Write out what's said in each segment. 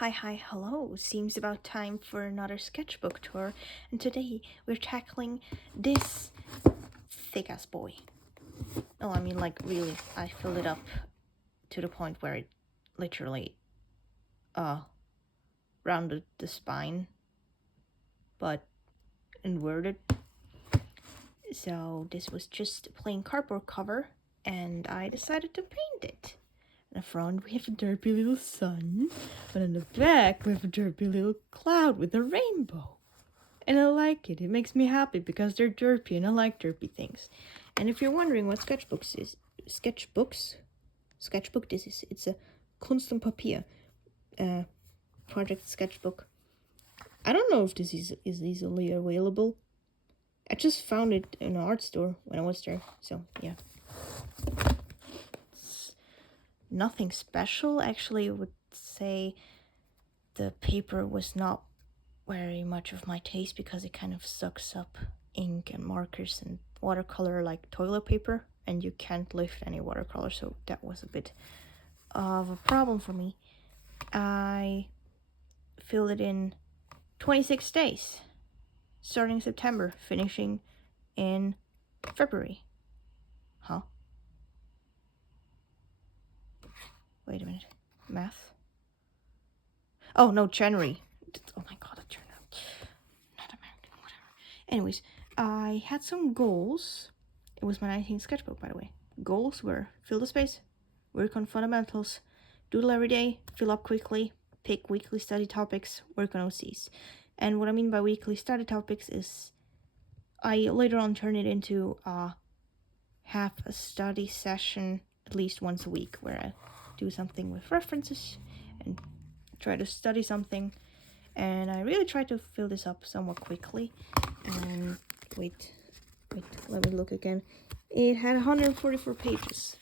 Hi, hello. Seems about time for another sketchbook tour, and today we're tackling this thick ass boy. Oh, I mean, like, really, I filled it up to the point where it literally, rounded the spine, but inverted. So, this was just a plain cardboard cover, and I decided to paint it. In the front, we have a derpy little sun, but in the back, we have a derpy little cloud with a rainbow. And I like it. It makes me happy because they're derpy and I like derpy things. And if you're wondering what sketchbook, this is. It's a Kunst und Papier project sketchbook. I don't know if this is easily available. I just found it in an art store when I was there. So, yeah. It's nothing special. Actually, I would say the paper was not very much of my taste because it kind of sucks up ink and markers and watercolor like toilet paper, and you can't lift any watercolor, so that was a bit of a problem for me. I filled it in 26 days, starting September, finishing in February. Huh? Wait a minute. Math? Oh, no, January. Oh my god, I turned out. Not American, whatever. Anyways, I had some goals. It was my 19th sketchbook, by the way. Goals were fill the space, work on fundamentals, doodle every day, fill up quickly, pick weekly study topics, work on OCs. And what I mean by weekly study topics is I later on turn it into half a study session at least once a week where I do something with references and try to study something. And I really try to fill this up somewhat quickly. And wait, let me look again. It had 144 pages.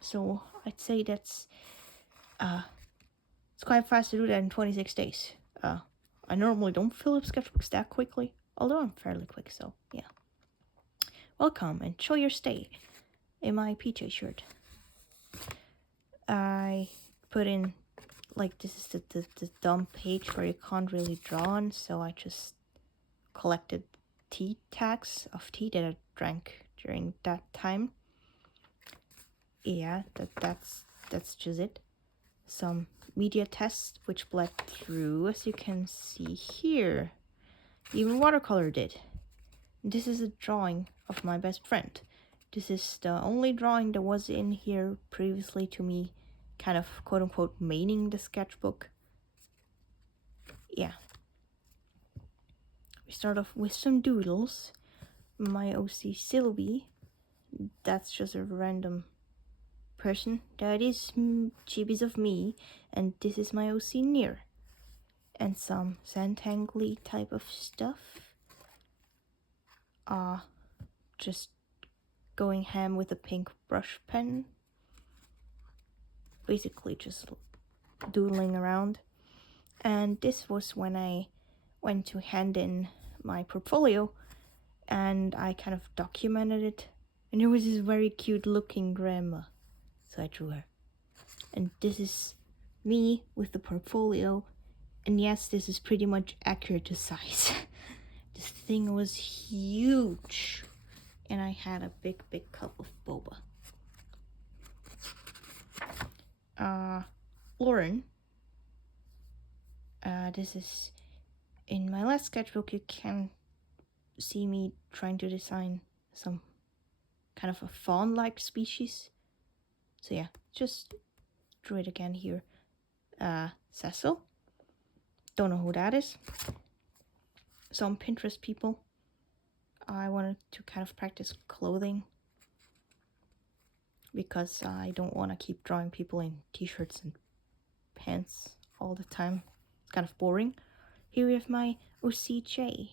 So I'd say that's it's quite fast to do that in 26 days. I normally don't fill up sketchbooks that quickly, although I'm fairly quick, so yeah. Welcome, enjoy your stay in my PJ shirt. I put in, like, this is the dumb page where you can't really draw on, so I just collected tea tags of tea that I drank during that time. Yeah, that's just it. Some media tests which bled through, as you can see here. Even watercolor did. This is a drawing of my best friend. This is the only drawing that was in here previously to me kind of quote-unquote maining the sketchbook. Yeah. We start off with some doodles. My OC Sylvie, that's just a random person. That is chibis of me, and this is my OC Near. And some Santangly type of stuff. Just going ham with a pink brush pen. Basically just doodling around. And this was when I went to hand in my portfolio and I kind of documented it. And there was this very cute looking grandma. So I drew her. And this is me with the portfolio. And yes, this is pretty much accurate to size. This thing was huge. And I had a big cup of boba. Lauren. This is in my last sketchbook. You can see me trying to design some kind of a fawn-like species. So yeah, just drew it again here. Cecil. Don't know who that is. Some Pinterest people. I wanted to kind of practice clothing because I don't want to keep drawing people in t-shirts and pants all the time. It's kind of boring. Here we have my OCJ.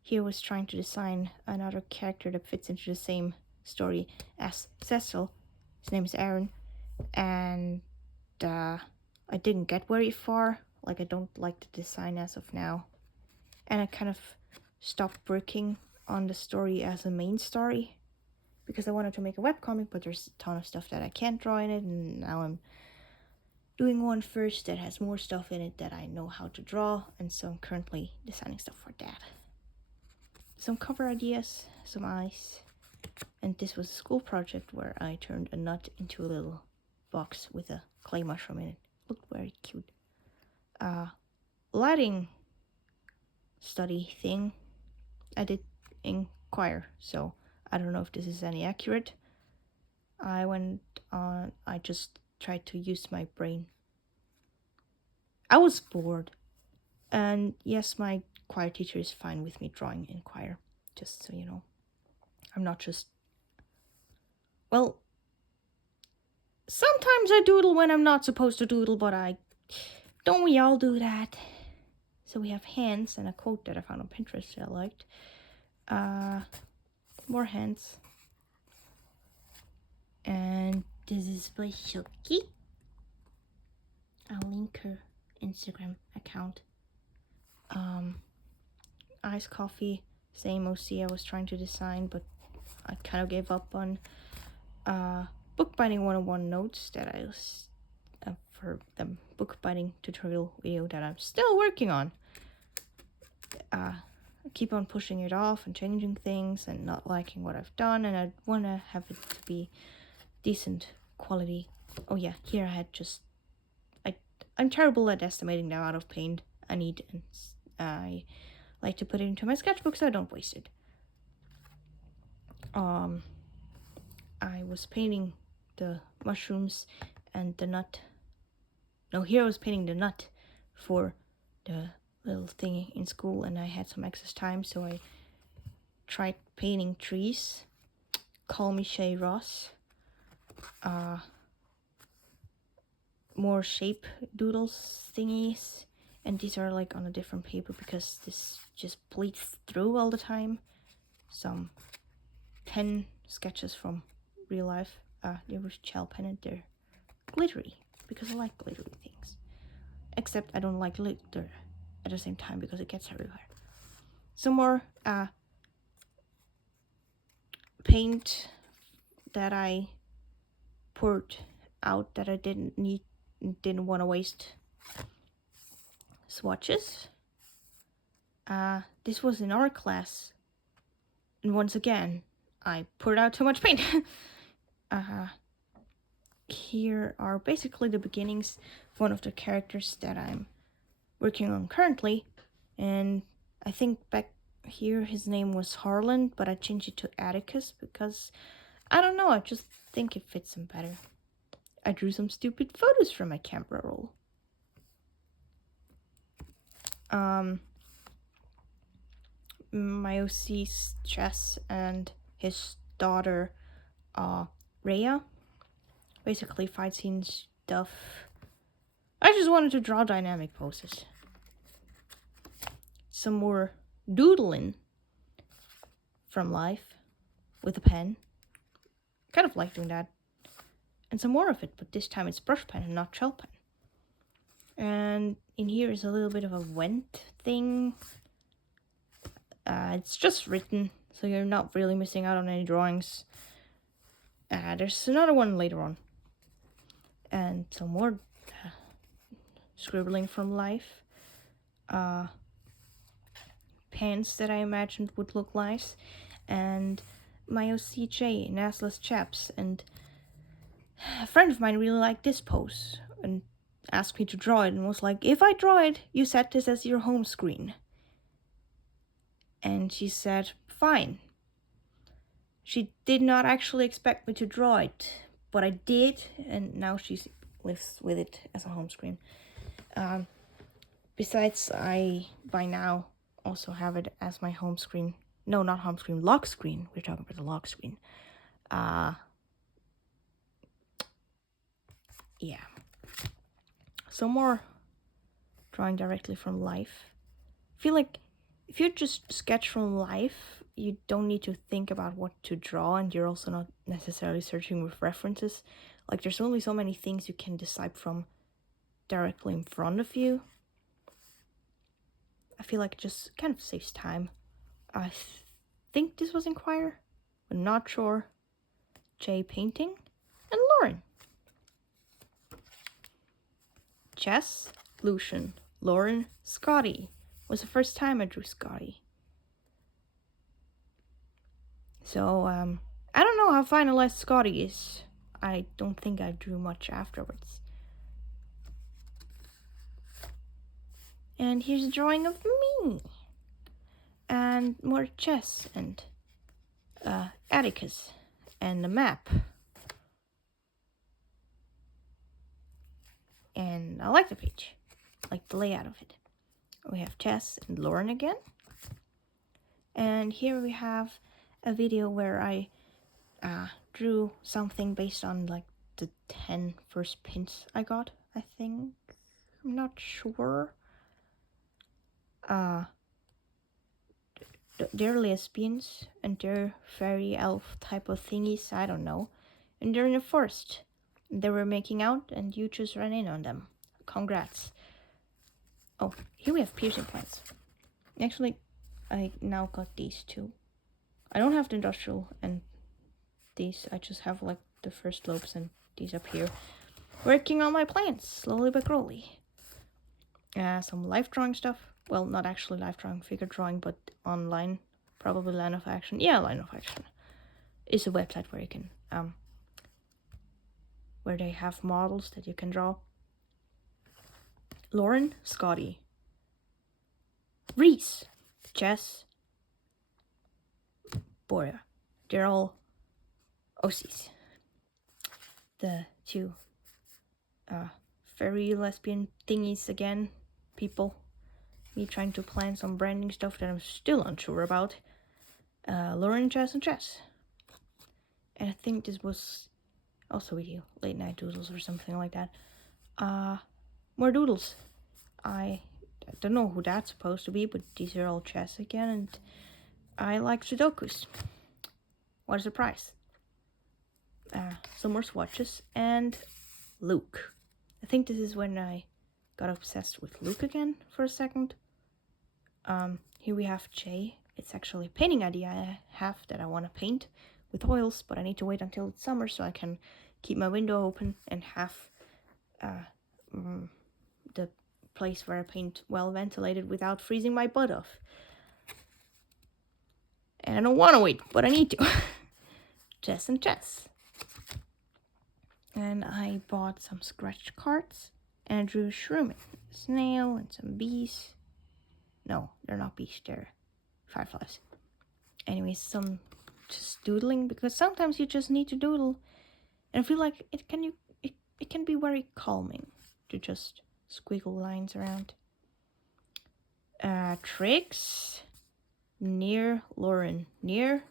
Here was trying to design another character that fits into the same story as Cecil. His name is Aaron. And I didn't get very far. Like, I don't like the design as of now. And I kind of stopped working on the story as a main story because I wanted to make a webcomic, but there's a ton of stuff that I can't draw in it, and now I'm doing one first that has more stuff in it that I know how to draw, and so I'm currently designing stuff for that. Some cover ideas, some eyes, and this was a school project where I turned a nut into a little box with a clay mushroom in it. Looked very cute. Lighting study thing I did in choir, so I don't know if this is any accurate. I just tried to use my brain. I was bored, and yes, my choir teacher is fine with me drawing in choir, just so you know. I'm not just, well, sometimes I doodle when I'm not supposed to doodle, but don't we all do that? So we have hands and a quote that I found on Pinterest that I liked. More hands. And this is by Shoki. I'll link her Instagram account. Iced coffee, same OC I was trying to design, but I kind of gave up on bookbinding 101 notes that I was for the bookbinding tutorial video that I'm still working on. I keep on pushing it off and changing things and not liking what I've done, and I want to have it to be decent quality. Oh yeah, here I had I'm terrible at estimating the amount of paint I need, and I like to put it into my sketchbook so I don't waste it. I was painting the mushrooms and the nut. No, here I was painting the nut for the little thing in school, and I had some excess time, so I tried painting trees. Call me Shay Ross. More shape doodles thingies, and these are like on a different paper because this just bleeds through all the time. Some pen sketches from real life. They were gel pen and they're glittery because I like glittery things. Except I don't like glitter at the same time because it gets everywhere. Some more paint that I poured out that I didn't want to waste. Swatches. This was in art class, and once again I poured out too much paint. Here are basically the beginnings of one of the characters that I'm working on currently, and I think back here his name was Harlan, but I changed it to Atticus because I don't know, I just think it fits him better. I drew some stupid photos from my camera roll. My OC's Chess and his daughter Rhea, basically fight scene stuff. I just wanted to draw dynamic poses. Some more doodling from life with a pen. Kind of like doing that. And some more of it, but this time it's brush pen and not gel pen. And in here is a little bit of a vent thing. It's just written, so you're not really missing out on any drawings. There's another one later on. And some more scribbling from life. Pants that I imagined would look nice. And my OCJ, Nassless Chaps. And a friend of mine really liked this pose and asked me to draw it and was like, if I draw it, you set this as your home screen. And she said, fine. She did not actually expect me to draw it, but I did, and now she lives with it as a home screen. Besides, I, by now, also have it as my home screen. No, not home screen, lock screen. We're talking about the lock screen. Yeah. Some more drawing directly from life. I feel like if you just sketch from life, you don't need to think about what to draw, and you're also not necessarily searching with references. Like, there's only so many things you can decide from directly in front of you. I feel like it just kind of saves time. I think this was in choir, but not sure. Jay painting, and Lauren. Jess, Lucian, Lauren, Scotty. Was the first time I drew Scotty. So, I don't know how finalized Scotty is. I don't think I drew much afterwards. And here's a drawing of me. And more Jess and Atticus and the map. And I like the page. I like the layout of it. We have Jess and Lauren again. And here we have a video where I drew something based on like the 10 first pins I got, I think. I'm not sure. They're lesbians and they're fairy elf type of thingies, I don't know. And they're in the forest. They were making out and you just ran in on them. Congrats. Oh, here we have piercing plants. Actually, I now got these two. I don't have the industrial and these. I just have like the first lobes and these up here. Working on my plants, slowly but slowly. Some life drawing stuff. Well, not actually life drawing, figure drawing, but online. Probably Line of Action. Yeah, Line of Action. It's a website where you can, where they have models that you can draw. Lauren, Scotty, Reese, Jess, Boya. They're all OCs. The two fairy lesbian thingies again, people. Me trying to plan some branding stuff that I'm still unsure about. Lauren, Jess, and Jess. And I think this was also video, late night doodles or something like that. More doodles. I don't know who that's supposed to be, but these are all Jess again, and I like Sudokus. What a surprise. Some more swatches, and Luke. I think this is when I got obsessed with Luke again for a second. Here we have Jay. It's actually a painting idea I have that I want to paint with oils, but I need to wait until it's summer so I can keep my window open and have the place where I paint well ventilated without freezing my butt off. And I don't want to wait, but I need to. Jess and Jess. And I bought some scratch cards and I drew a shroom, a snail, and some bees. No, they're not bees, they're fireflies. Anyways, some just doodling, because sometimes you just need to doodle. And I feel like it can be very calming to just squiggle lines around. Tricks. Near Lauren. Near,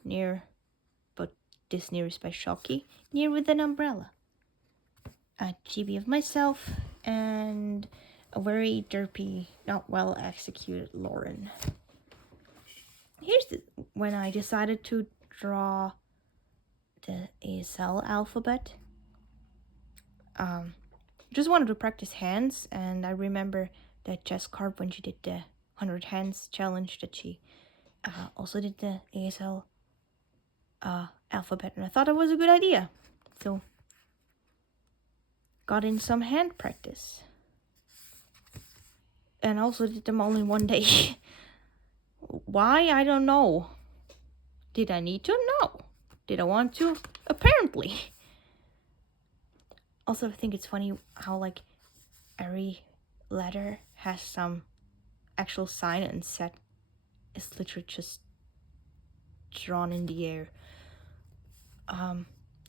but this near is by Shocky. Near with an umbrella. A chibi of myself and a very derpy, not well executed Lauren. Here's when I decided to draw the ASL alphabet. Just wanted to practice hands, and I remember that Jess Carp when she did the 100 hands challenge that she also did the ASL alphabet, and I thought it was a good idea. So got in some hand practice. And also did them all in one day. Why? I don't know. Did I need to? No. Did I want to? Apparently. Also, I think it's funny how, like, every letter has some actual sign and set is literally just drawn in the air.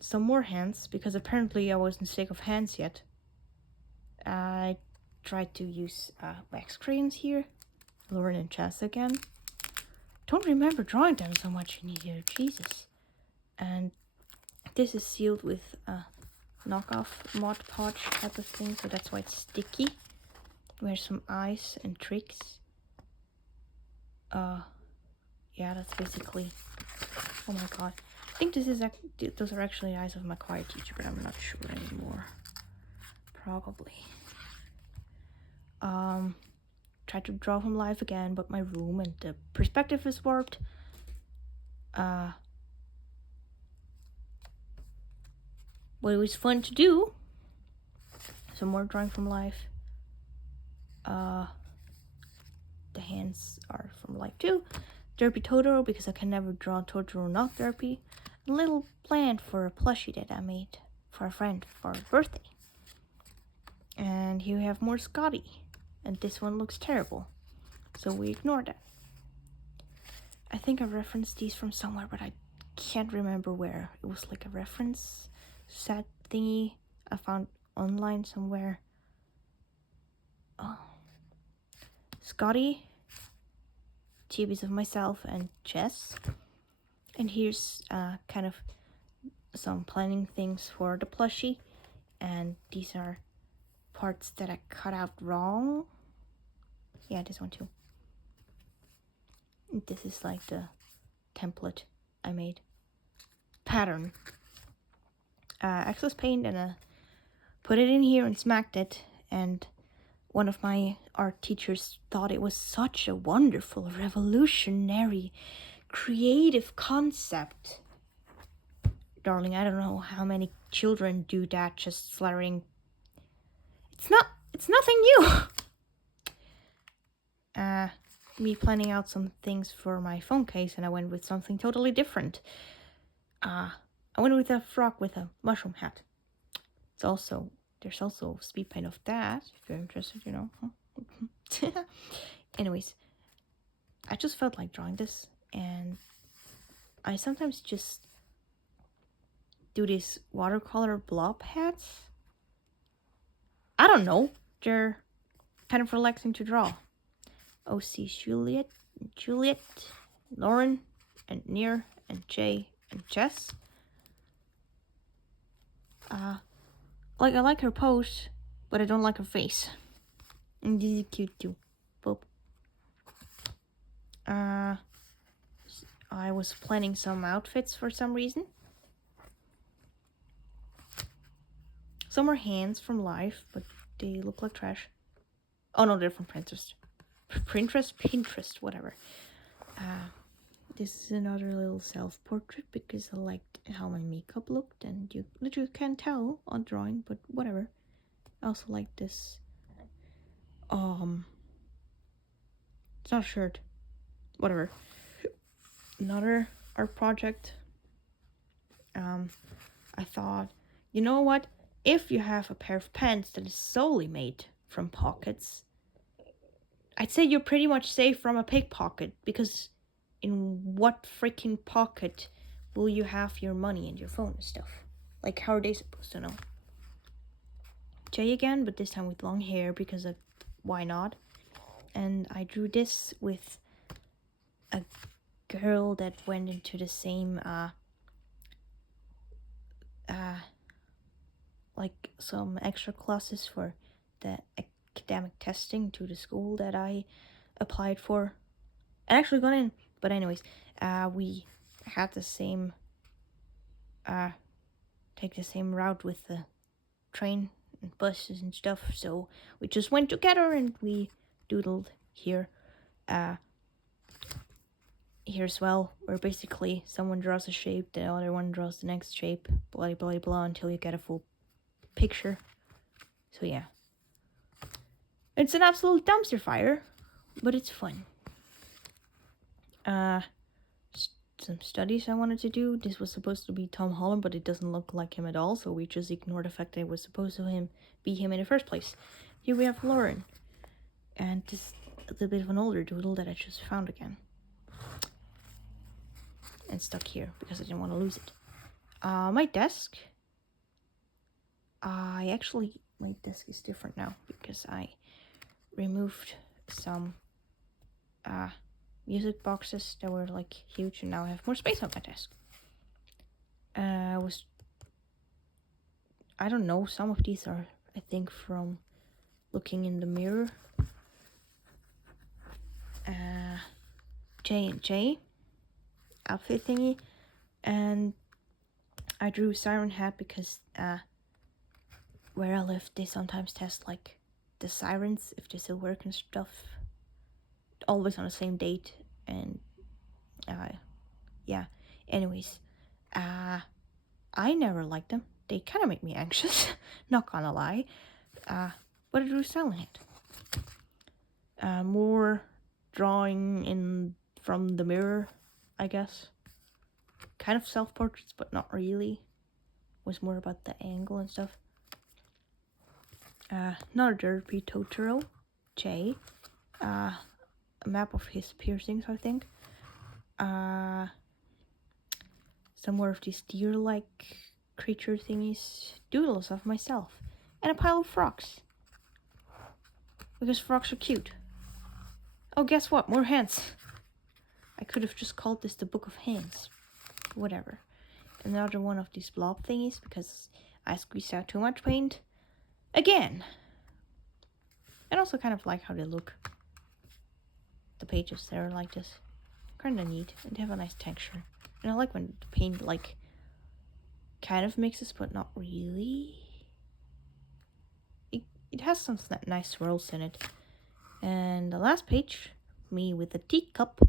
Some more hands, because apparently I wasn't sick of hands yet. I tried to use wax crayons here. Lauren and Jess again. Don't remember drawing them so much in here, Jesus. And this is sealed with a knockoff Mod Podge type of thing, so that's why it's sticky. There's some eyes and tricks. Yeah, that's basically. Oh my god. I think this is those are actually eyes of my choir teacher, but I'm not sure anymore. Probably. Tried to draw from life again, but my room and the perspective is warped. But it was fun to do. Some more drawing from life. The hands are from Life 2. Derpy Totoro, because I can never draw Totoro not Derpy. A little plant for a plushie that I made for a friend for her birthday. And here we have more Scotty. And this one looks terrible, so we ignore that. I think I referenced these from somewhere, but I can't remember where. It was like a reference set thingy I found online somewhere. Oh. Scotty, chibis of myself, and Jess. And here's kind of some planning things for the plushie. And these are parts that I cut out wrong. Yeah, this one too. This is like the template I made. Pattern. Excess paint, and I put it in here and smacked it. And one of my art teachers thought it was such a wonderful, revolutionary, creative concept. Darling, I don't know how many children do that, just slathering. It's nothing new. Me planning out some things for my phone case, and I went with something totally different. I went with a frog with a mushroom hat. There's also speed paint of that, if you're interested, you know. Anyways, I just felt like drawing this, and I sometimes just do these watercolor blob hats. I don't know, they're kind of relaxing to draw. OC Juliet, Lauren, and Near, and Jay, and Jess. Like, I like her pose, but I don't like her face. And this is cute too. Boop. I was planning some outfits for some reason. Some are hands from Life, but they look like trash. Oh no, they're from Pinterest. Pinterest, whatever. This is another little self-portrait because I liked how my makeup looked, and you literally can't tell on drawing, but whatever. I also like this. It's not a shirt. Whatever. Another art project. I thought, you know what? If you have a pair of pants that is solely made from pockets, I'd say you're pretty much safe from a pickpocket, because in what freaking pocket will you have your money and your phone and stuff? Like, how are they supposed to know? Jay again, but this time with long hair, because why not? And I drew this with a girl that went into the same like some extra classes for the academic testing to the school that I applied for. I actually got in, but anyways, we had the same take the same route with the train and buses and stuff, so we just went together and we doodled here. Here as well, where basically someone draws a shape, the other one draws the next shape, blah blah blah, until you get a full picture. So yeah, it's an absolute dumpster fire, but it's fun. Some studies I wanted to do. This was supposed to be Tom Holland, but it doesn't look like him at all, so we just ignored the fact that it was supposed to be him in the first place. Here we have Lauren, and this is a bit of an older doodle that I just found again and stuck here because I didn't want to lose it. My desk. My desk is different now because I removed some music boxes that were like huge, and now I have more space on my desk. I don't know, some of these are, I think, from looking in the mirror. J&J outfit thingy, and I drew Siren Hat because where I live, they sometimes test like the sirens if they still work and stuff, always on the same date. And yeah, anyways, I never liked them. They kind of make me anxious, not gonna lie. But I drew Silent Hat. More drawing in from the mirror, I guess. Kind of self-portraits, but not really. It was more about the angle and stuff. Another Derpy Totoro, Jay. A map of his piercings, I think. Some more of these deer-like creature thingies. Doodles of myself. And a pile of frogs. Because frogs are cute. Oh, guess what? More hands. I could have just called this the Book of Hands. Whatever. Another one of these blob thingies because I squeezed out too much paint. Again. And also kind of like how they look. The pages, they're like this. Kinda neat. And they have a nice texture. And I like when the paint like kind of mixes but not really. It has some nice swirls in it. And the last page, me with a teacup.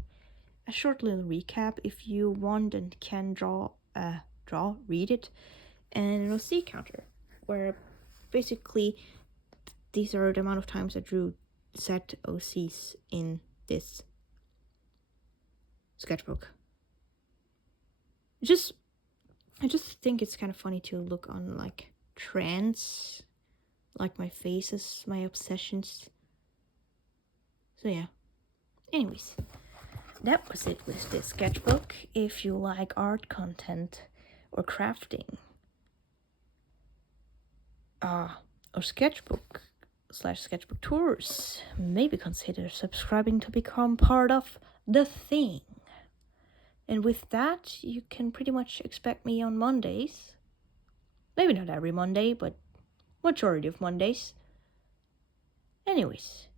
A short little recap if you want and can read it. And an OC counter, where basically these are the amount of times I drew set OCs in this sketchbook. I just think it's kind of funny to look on like trends, like my faces, my obsessions. So yeah. Anyways, that was it with this sketchbook. If you like art content or crafting, or sketchbook/sketchbook tours, maybe consider subscribing to become part of the thing. And with that, you can pretty much expect me on Mondays. Maybe not every Monday, but majority of Mondays. Anyways,